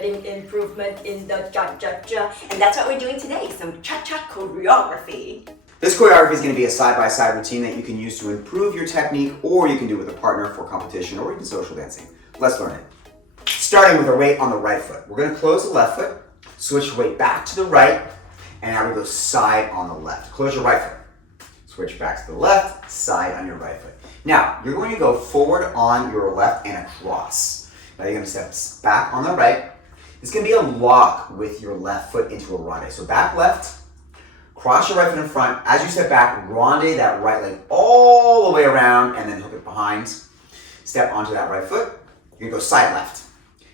getting improvement in the cha-cha-cha. And that's what we're doing today, some cha-cha choreography. This choreography is going to be a side-by-side routine that you can use to improve your technique, or you can do with a partner for competition or even social dancing. Let's learn it. Starting with a weight on the right foot. We're going to close the left foot, switch weight back to the right, and now we go side on the left. Close your right foot. Switch back to the left, side on your right foot. Now, you're going to go forward on your left and across. Now you're going to step back on the right. It's going to be a lock with your left foot into a ronde. So back left, cross your right foot in front. As you step back, ronde that right leg all the way around and then hook it behind. Step onto that right foot. You're going to go side left.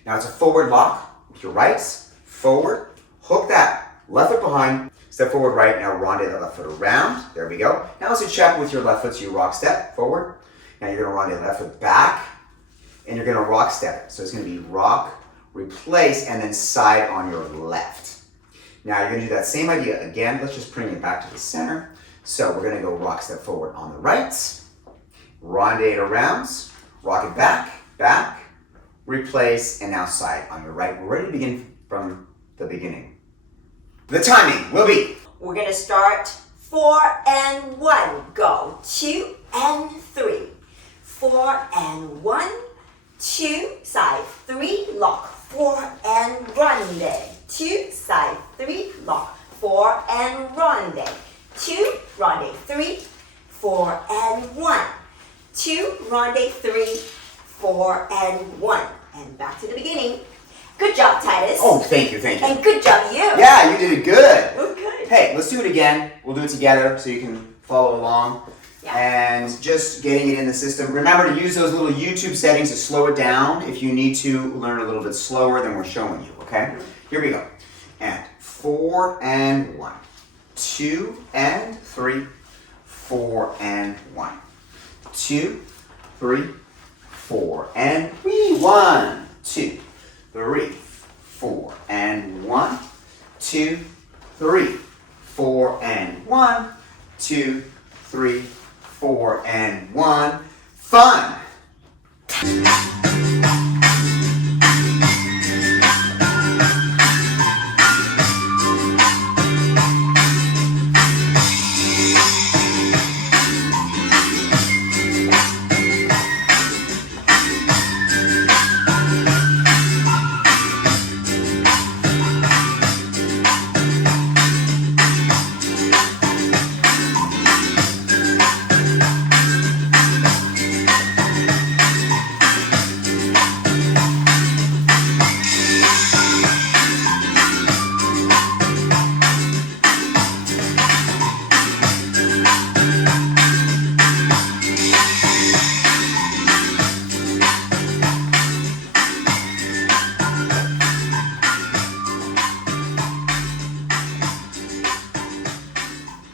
Now it's a forward lock with your rights, forward, hook that left foot behind, step forward right, now ronde that left foot around, there we go. Now it's a check with your left foot, so you rock step forward. Now you're gonna ronde left foot back, and you're gonna rock step. So it's gonna be rock, replace, and then side on your left. Now you're gonna do that same idea again. Let's just bring it back to the center. So we're gonna go rock step forward on the right, ronde it around, rock it back, back, replace, and now side on your right. We're ready to begin from the beginning. The timing will be. We're gonna start 4 and 1, go, 2 and 3, 4 and 1, 2, side 3, lock, 4 and ronde, 2, side 3, lock, 4 and ronde, 2, ronde 3, 4 and 1, 2, ronde 3, 4 and 1, and back to the beginning. Good job, Titus. Oh, thank you, thank you. And good job, you. Yeah, you did it good. Okay. Hey, let's do it again. We'll do it together so you can follow along. Yeah. And just getting it in the system. Remember to use those little YouTube settings to slow it down if you need to learn a little bit slower than we're showing you, okay? Here we go. And 4 and 1, 2 and 3, 4 and 1, 2, 3, 4 and 3, 1, 2, 3, 4 and 1, 2, 3, 4 and 1, 2, 3, 4 and 1. Fun!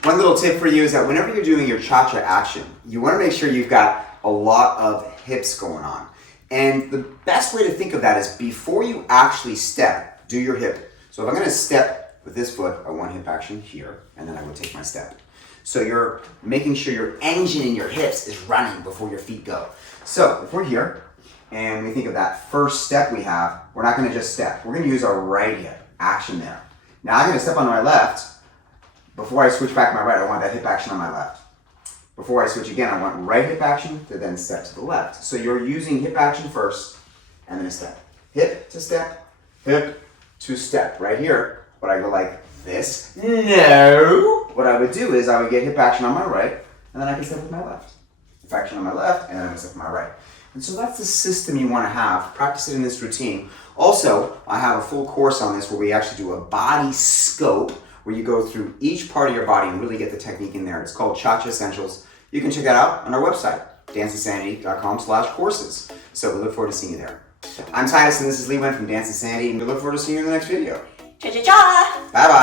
One little tip for you is that whenever you're doing your cha-cha action, you want to make sure you've got a lot of hips going on. And the best way to think of that is before you actually step, do your hip. So if I'm going to step with this foot, I want hip action here, and then I would take my step. So you're making sure your engine in your hips is running before your feet go. So if we're here, and we think of that first step we have, we're not going to just step. We're going to use our right hip action there. Now I'm going to step on my left. Before I switch back my right, I want that hip action on my left. Before I switch again, I want right hip action to then step to the left. So you're using hip action first, and then a step. Hip to step, hip to step. Right here, but I go like this. No! What I would do is I would get hip action on my right, and then I can step with my left. Hip action on my left, and then I can step with my right. And so that's the system you want to have. Practice it in this routine. Also, I have a full course on this where we actually do a body scope, where you go through each part of your body and really get the technique in there. It's called Cha-Cha Essentials. You can check that out on our website, danceinsanity.com/courses. So we look forward to seeing you there. I'm Titus and this is Lee Wen from Dance Insanity, and we look forward to seeing you in the next video. Cha-cha-cha! Bye-bye.